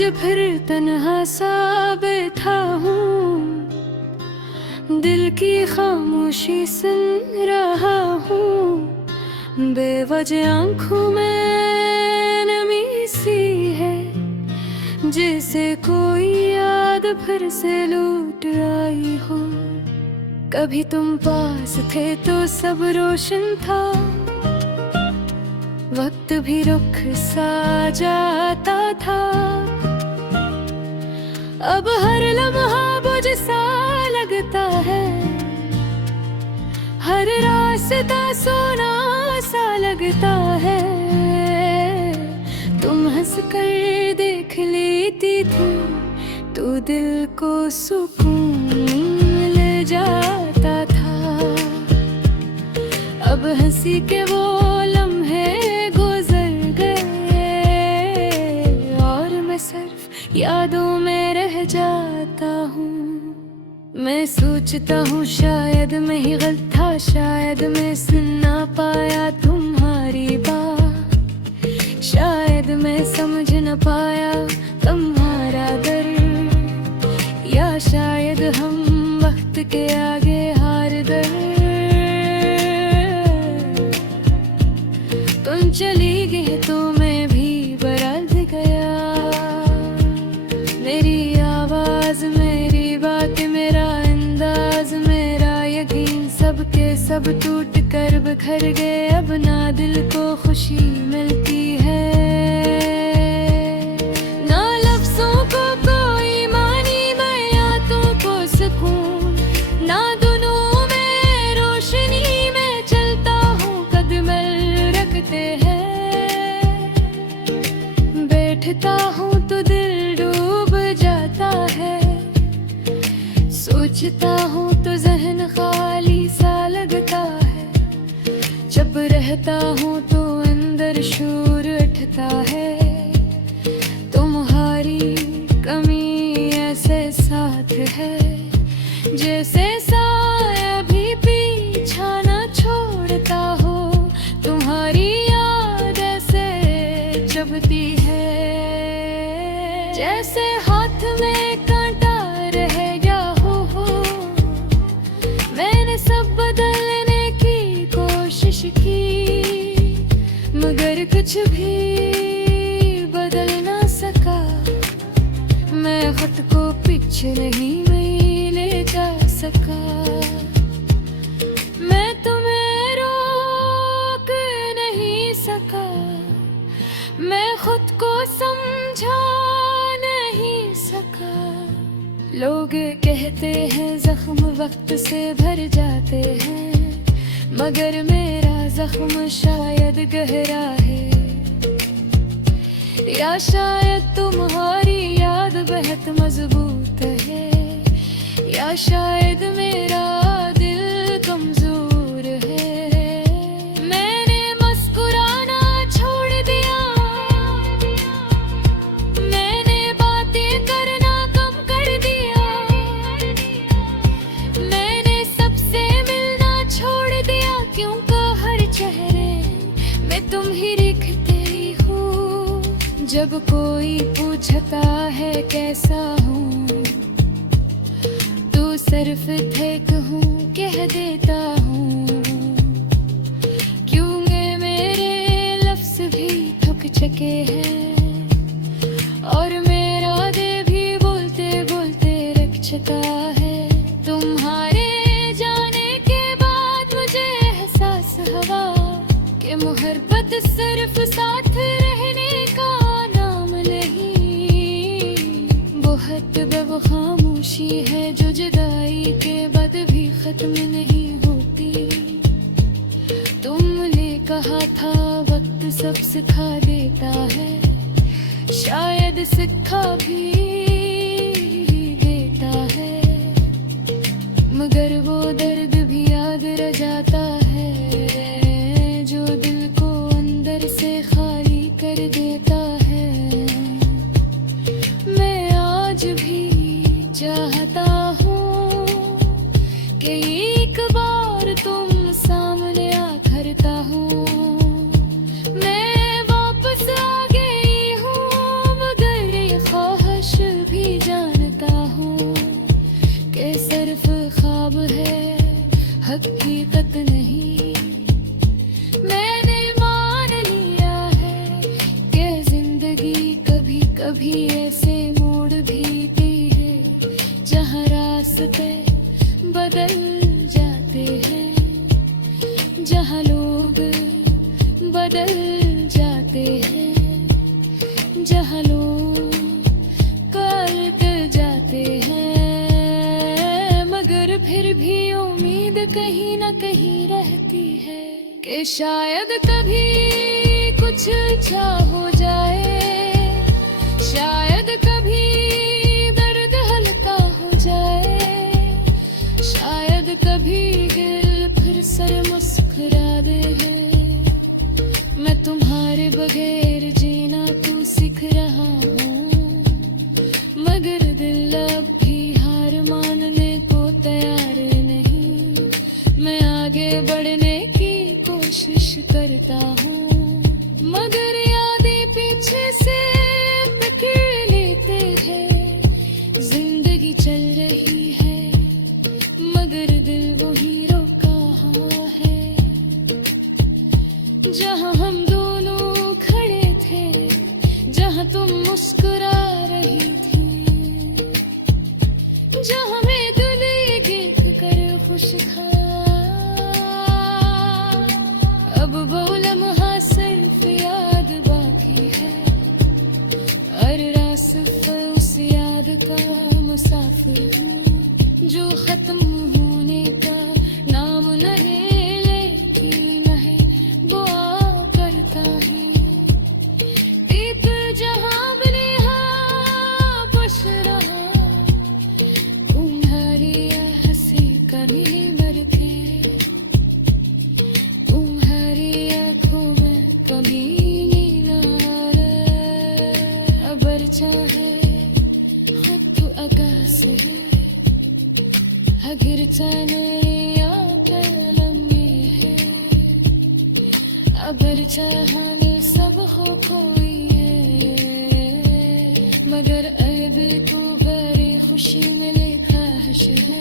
आज फिर तन्हा सा बैठा हूँ, दिल की खामोशी सुन रहा हूँ। बेवजह आँखों में नमी सी है, जैसे कोई याद फिर से लूट आई हो। कभी तुम पास थे तो सब रोशन था, वक्त भी रुख सा जाता था। अब हर लम्हा बुझ सा लगता है, हर रास्ता सोना सा लगता है। तुम हंस कर देख लेती थी तो दिल को सुकून ले जाता था। अब हंसी के वो लम्हे गुजर गए और मैं सिर्फ यादों में रह जाता हूँ। मैं सोचता हूँ शायद मैं ही गलत था, शायद मैं सुन ना पाया तुम्हारी बात, शायद मैं समझ न पाया तुम्हारा दर्द, या शायद हम वक्त के आगे हार गए। तुम चली गई तो मैं भी बरस गया। मेरी आवाज, मेरी बात, मेरा अंदाज, मेरा यकीन, सबके सब टूट कर बिखर गए। अब ना दिल को खुशी मिलती है, ना लफ्जों को कोई मानी, बातों को सुकून, ना दोनों में रोशनी में चलता हूँ कदम रखते हैं। बैठता हूँ तो दिल डूब जाता है, सोचता हूँ तो जहन खाली सा लगता है। जब रहता हूँ तो अंदर शोर उठता है, तुम्हारी कमी ऐसे साथ है, जैसे साया भी पीछा न छोड़ता हो। तुम्हारी याद ऐसे चुभती है, जैसे हाथ में कांटा रह गया हो। मैंने सब बदलने की कोशिश की, मगर कुछ भी बदल ना सका। मैं खुद को पीछे नहीं ले जा सका। मैं तुम्हें रोक नहीं सका, मैं खुद को समझा नहीं सका। लोग कहते हैं जख्म वक्त से भर जाते हैं, मगर मेरा जख्म शायद गहरा है, या शायद तुम्हारी याद बहुत मजबूत है, या शायद मेरा दिल कमजोर है। मैंने मुस्कुराना छोड़ दिया, मैंने बातें करना कम कर दिया, मैंने सबसे मिलना छोड़ दिया, क्योंकि हर चेहरे में तुम ही दिखते हो। जब कोई पूछता है कैसा हूँ, तो सिर्फ ठीक हूँ कह देता हूँ, क्योंकि मेरे लफ्ज भी थक चुके हैं और मेरा दिल भी बोलते बोलते रख चुका है। तुम्हारे जाने के बाद मुझे एहसास हुआ कि मोहब्बत सिर्फ साथ रहने का नाम नहीं, बहुत दब खामोशी है जो जुदाई के बाद भी खत्म नहीं होती। तुमने कहा था वक्त सब सिखा देता है, शायद सिखा भी देता है, मगर वो दर्द भी याद रह जाता है जो दिल को अंदर से खाली कर देता है। मैं आज भी चाहता हूँ कि एक बार तुम सामने आ करता हूँ। मैं वापस आ गई हूँ, मगर ये ख्वाब रास्ते बदल जाते हैं, जहाँ लोग बदल जाते हैं, जहाँ लोग कर जाते हैं, मगर फिर भी उम्मीद कहीं ना कहीं रहती है कि शायद कभी कुछ अच्छा हो जाए, शायद कभी दर्द हल्का हो जाए, शायद कभी दिल फिर से मुस्कुरा दे। मैं तुम्हारे बगैर जीना तो सीख रहा हूँ, मगर दिल अब भी हार मानने को तैयार नहीं। मैं आगे बढ़ने की कोशिश करता हूँ, मगर यादें पीछे से पकड़ लेते हैं। जिंदगी चल रही है मगर दिल वही रोका है, जहाँ हम दोनों खड़े थे, जहाँ तुम मुस्कुरा रही थी, जहाँ मैं दिल देख कर खुश था। अब वो लम्हा सिर्फ याद बाकी है, और रास्ता उस याद का मुसाफिर हूँ, जो खत्म होने का नाम न ले, लेकिन मैं दुआ करता हूँ एक जहाँ बने हाँ बस रहा। तुम्हारी हंसी कभी मर के, तुम्हारी आँखों में कभी नीला अबर चाहे खत आकाश है, अगर चाहे कलम में है, अगर चाहे सब हो कोई है, मगर अब तो बड़ी खुशी में लिखा है।